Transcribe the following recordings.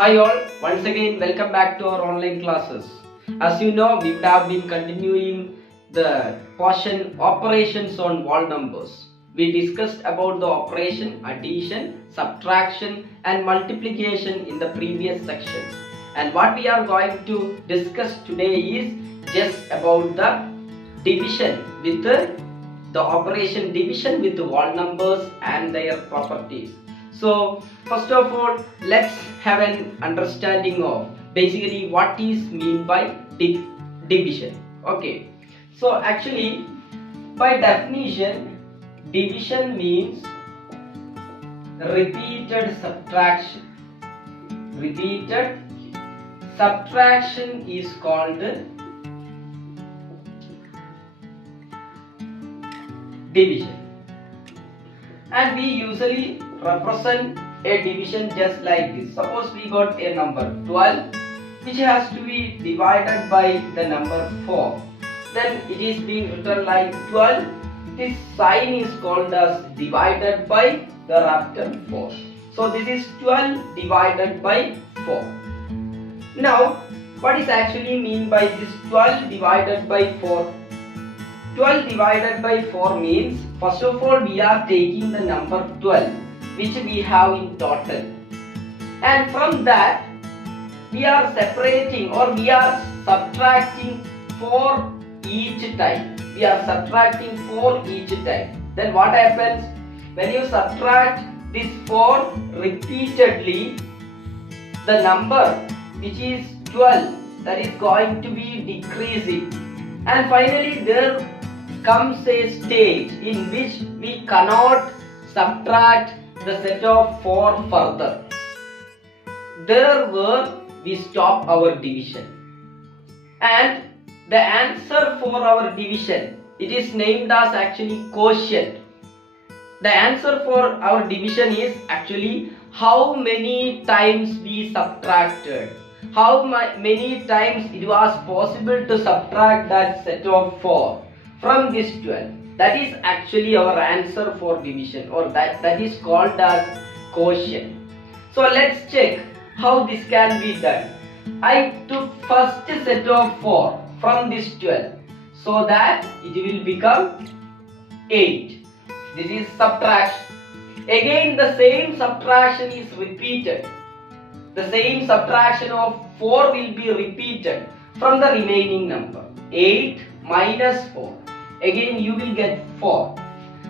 Hi all, once again welcome back to our online classes. As you know, we have been continuing the portion operations on whole numbers. We discussed about the operation, addition, subtraction and multiplication in the previous sections. And what we are going to discuss today is just about the division with the operation division with the whole numbers and their properties. So first of all, let's have an understanding of basically what is mean by division. Okay, so actually by definition, division means repeated subtraction. Repeated subtraction is called division, and we usually represent a division just like this. Suppose we got a number 12 which has to be divided by the number 4, then it is being written like 12. This sign is called as divided by thereafter 4. So this is 12 divided by 4. Now what is actually mean by this 12 divided by 4? 12 divided by 4 means, first of all, we are taking the number 12 which we have in total, and from that we are separating or we are subtracting 4 each time. We are subtracting 4 each time. Then what happens? When you subtract this 4 repeatedly, the number which is 12, that is going to be decreasing, and finally there comes a stage in which we cannot subtract the set of 4 further. There where we stop our division, and the answer for our division, it is named as actually quotient. The answer for our division is actually how many times we subtracted, how many times it was possible to subtract that set of 4 from this 12. That is actually our answer for division, or that is called as quotient. So let's check how this can be done. I took first set of 4 from this 12, so that it will become 8. This is subtraction. Again the same subtraction is repeated. The same subtraction of 4 will be repeated from the remaining number. 8 minus 4. Again you will get 4.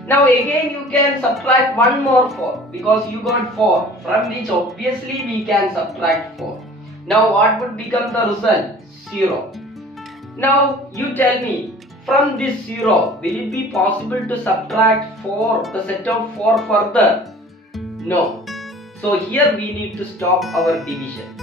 Now again you can subtract one more 4 because you got 4, from which obviously we can subtract 4. Now what would become the result? 0. Now you tell me, from this 0, will it be possible to subtract 4, the set of 4 further? No. So here we need to stop our division.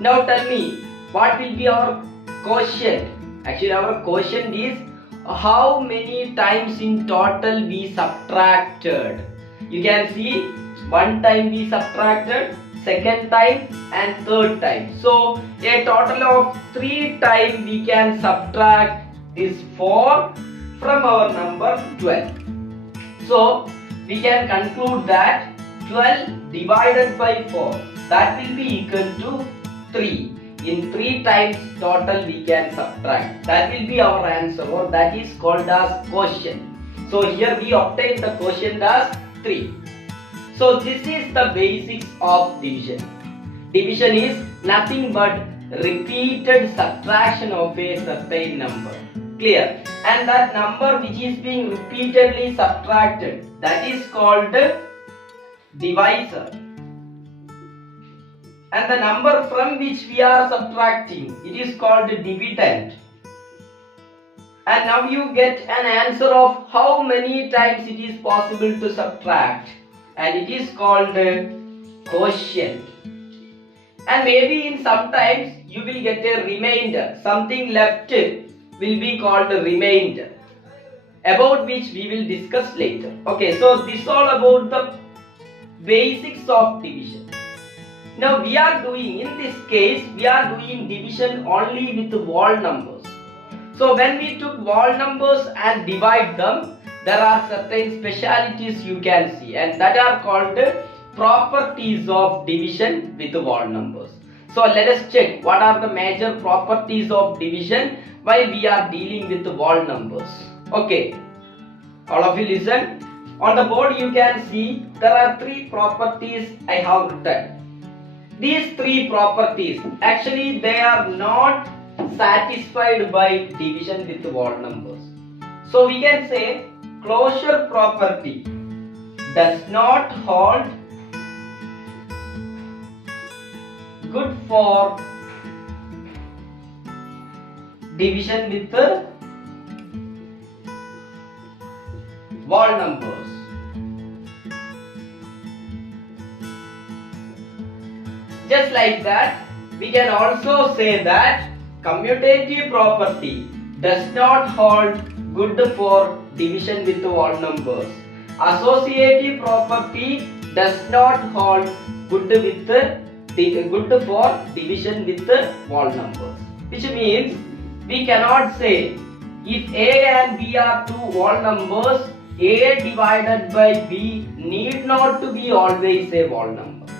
Now tell me, what will be our quotient? Actually our quotient is how many times in total we subtracted. You can see, one time we subtracted, second time and third time. So a total of 3 times we can subtract this 4 from our number 12. So we can conclude that 12 divided by 4, that will be equal to 3. In 3 times total we can subtract. That will be our answer, or that is called as quotient. So here we obtain the quotient as 3. So this is the basics of division. Division is nothing but repeated subtraction of a certain number. Clear? And that number which is being repeatedly subtracted, that is called divisor. And the number from which we are subtracting, it is called dividend. And now you get an answer of how many times it is possible to subtract, and it is called quotient. And maybe in sometimes you will get a remainder, something left will be called a remainder, about which we will discuss later. Okay, so this is all about the basics of division. Now we are doing, in this case, we are doing division only with whole numbers. So when we took whole numbers and divide them, there are certain specialities you can see, and that are called properties of division with whole numbers. So let us check what are the major properties of division while we are dealing with the whole numbers. Okay, all of you listen. On the board you can see there are three properties I have written. These three properties actually they are not satisfied by division with whole numbers. So we can say closure property does not hold good for division with the whole numbers. Just like that, we can also say that commutative property does not hold good for division with whole numbers. Associative property does not hold good for division with whole numbers. Which means we cannot say if A and B are two whole numbers, A divided by B need not to be always a whole number.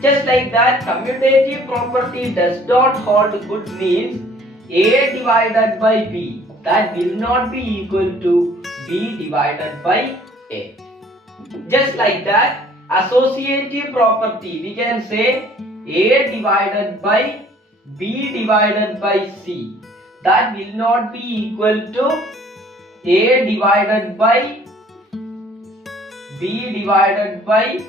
Just like that, commutative property does not hold good means A divided by B, that will not be equal to B divided by A. Just like that, associative property, we can say A divided by B divided by C, that will not be equal to A divided by B divided by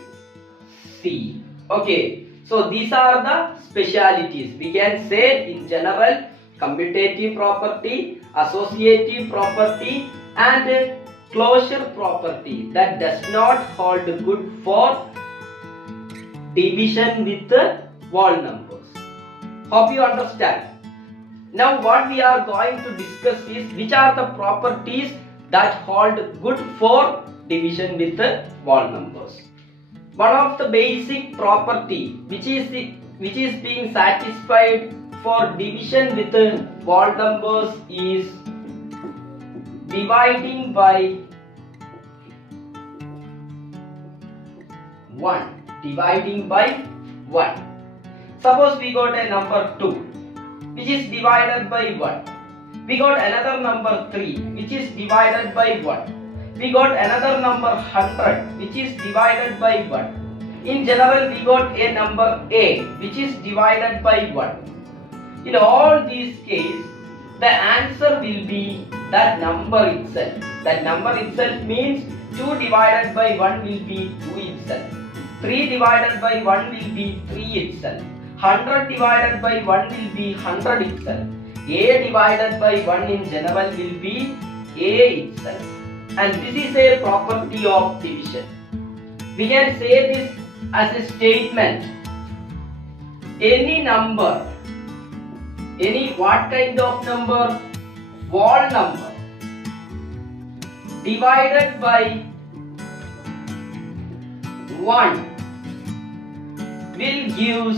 C. Okay, so these are the specialities. We can say in general commutative property, associative property and closure property that does not hold good for division with the whole numbers. Hope you understand. Now what we are going to discuss is which are the properties that hold good for division with the whole numbers. One of the basic property which is being satisfied for division with the whole numbers is dividing by 1. Dividing by 1. Suppose we got a number 2 which is divided by 1. We got another number 3 which is divided by 1. We got another number 100 which is divided by 1. In general we got a number A which is divided by 1. In all these cases the answer will be that number itself. That number itself means 2 divided by 1 will be 2 itself. 3 divided by 1 will be 3 itself. 100 divided by 1 will be 100 itself. A divided by 1 in general will be A itself. And this is a property of division. We can say this as a statement. Any number, what kind of number? Whole number divided by 1 will give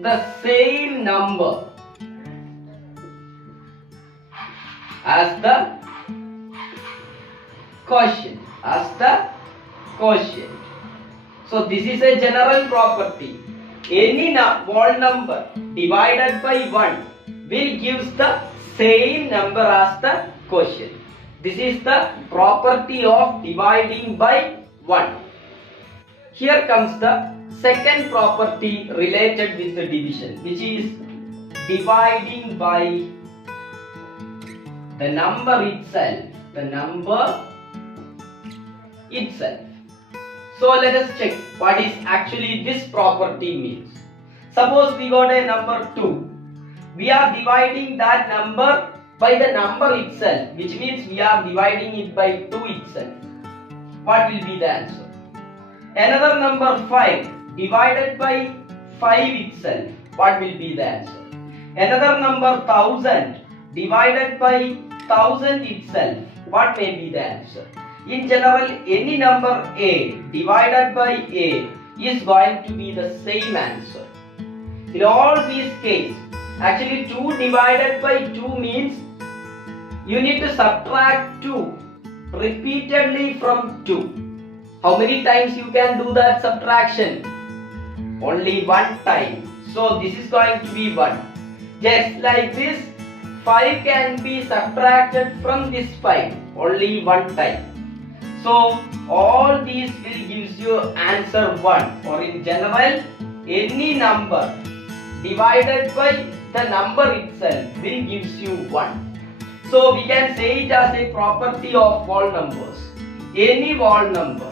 the same number as the quotient. So this is a general property. Any whole number divided by 1 will give the same number as the quotient. This is the property of dividing by 1. Here comes the second property related with the division, which is dividing by the number itself. So let us check what is actually this property means. Suppose we got a number 2. We are dividing that number by the number itself, which means we are dividing it by 2 itself. What will be the answer? Another number 5 divided by 5 itself. What will be the answer? Another number 1000 divided by 1000 itself. What may be the answer? In general, any number A divided by A is going to be the same answer. In all these cases, actually 2 divided by 2 means you need to subtract 2 repeatedly from 2. How many times you can do that subtraction? Only one time. So this is going to be 1. Just like this, 5 can be subtracted from this 5 only one time. So all these will gives you answer 1, or in general any number divided by the number itself will gives you 1. So we can say it as a property of whole numbers. Any whole number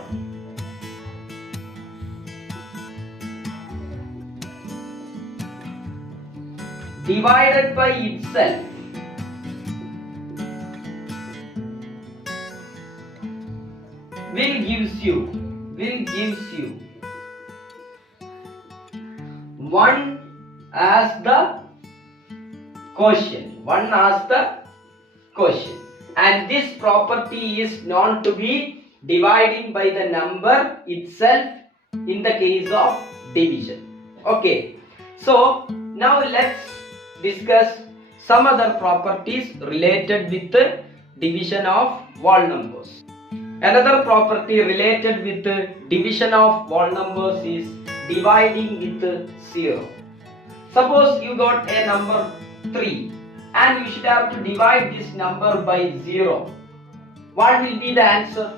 divided by itself will gives you 1 as the quotient, and this property is known to be dividing by the number itself in the case of division. Okay, so now let's discuss some other properties related with the division of whole numbers. Another property related with the division of whole numbers is dividing with 0. Suppose you got a number 3 and you should have to divide this number by 0. What will be the answer?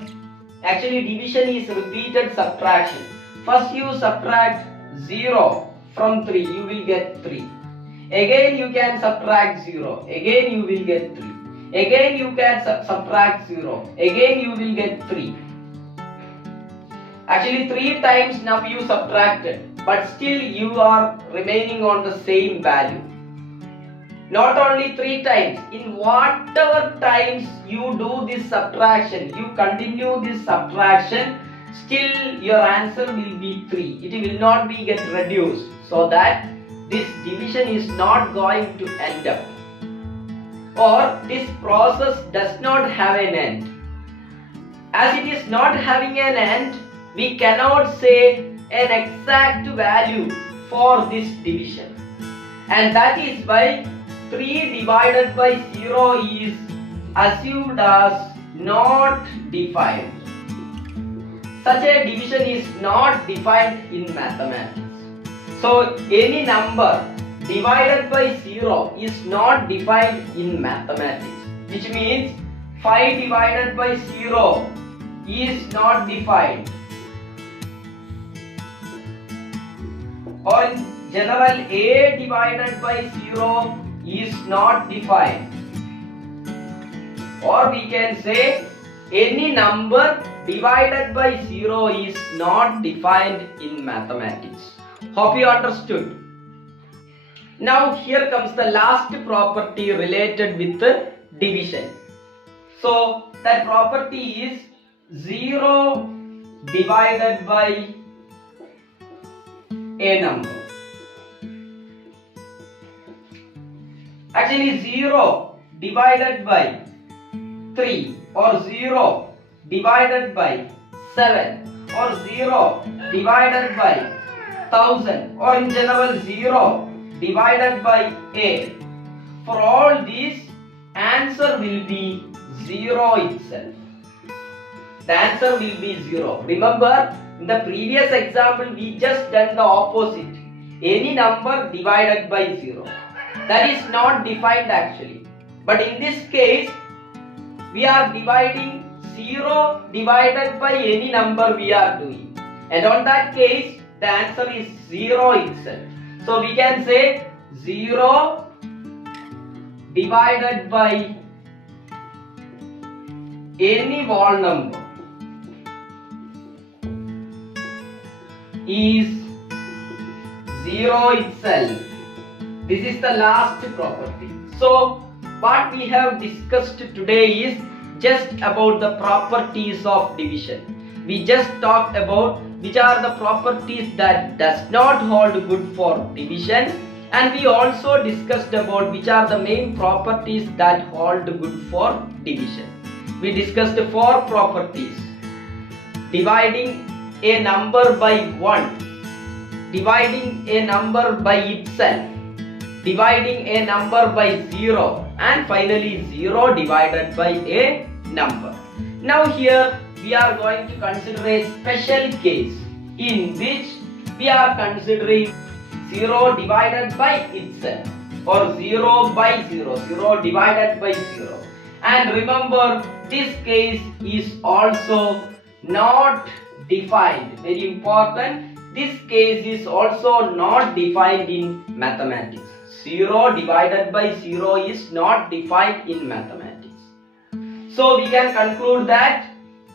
Actually, division is repeated subtraction. First you subtract 0 from 3, you will get 3. Again you can subtract 0, again you will get 3. Again you can subtract 0, again you will get 3. Actually 3 times now you subtracted, but still you are remaining on the same value. Not only 3 times, in whatever times you do this subtraction, you continue this subtraction, still your answer will be 3. It will not be get reduced, so that this division is not going to end up, or this process does not have an end. As it is not having an end, we cannot say an exact value for this division, and that is why 3 divided by 0 is assumed as not defined. Such a division is not defined in mathematics. So any number divided by 0 is not defined in mathematics, which means 5 divided by 0 is not defined, or in general A divided by 0 is not defined, or we can say any number divided by 0 is not defined in mathematics. Hope you understood. Now here comes the last property related with the division. So that property is 0 divided by a number. Actually 0 divided by 3, or 0 divided by 7, or 0 divided by 1000, or in general 0 divided by a. For all these, answer will be 0 itself. The answer will be 0. Remember, in the previous example we just done the opposite. Any number divided by 0. That is not defined actually. But in this case, we are dividing 0 divided by any number we are doing. And on that case, the answer is 0 itself. So we can say 0 divided by any whole number is 0 itself. This is the last property. So what we have discussed today is just about the properties of division. We just talked about which are the properties that does not hold good for division, and we also discussed about which are the main properties that hold good for division. We discussed 4 properties: dividing a number by 1, dividing a number by itself, dividing a number by 0, and finally 0 divided by a number. Now here we are going to consider a special case in which we are considering 0 divided by itself, or 0 by 0, 0 divided by 0. And remember, this case is also not defined. Very important. This case is also not defined in mathematics. 0 divided by 0 is not defined in mathematics. So we can conclude that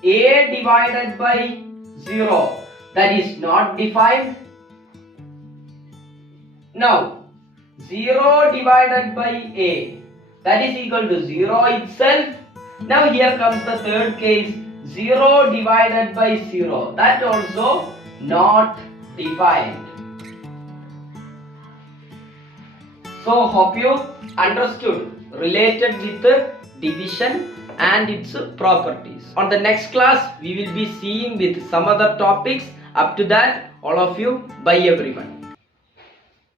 a divided by 0, that is not defined. Now 0 divided by a, that is equal to 0 itself. Now here comes the third case, 0 divided by 0, that also not defined. So hope you understood related with the division and its properties. On the next class we will be seeing with some other topics. Up to that, all of you, bye everyone.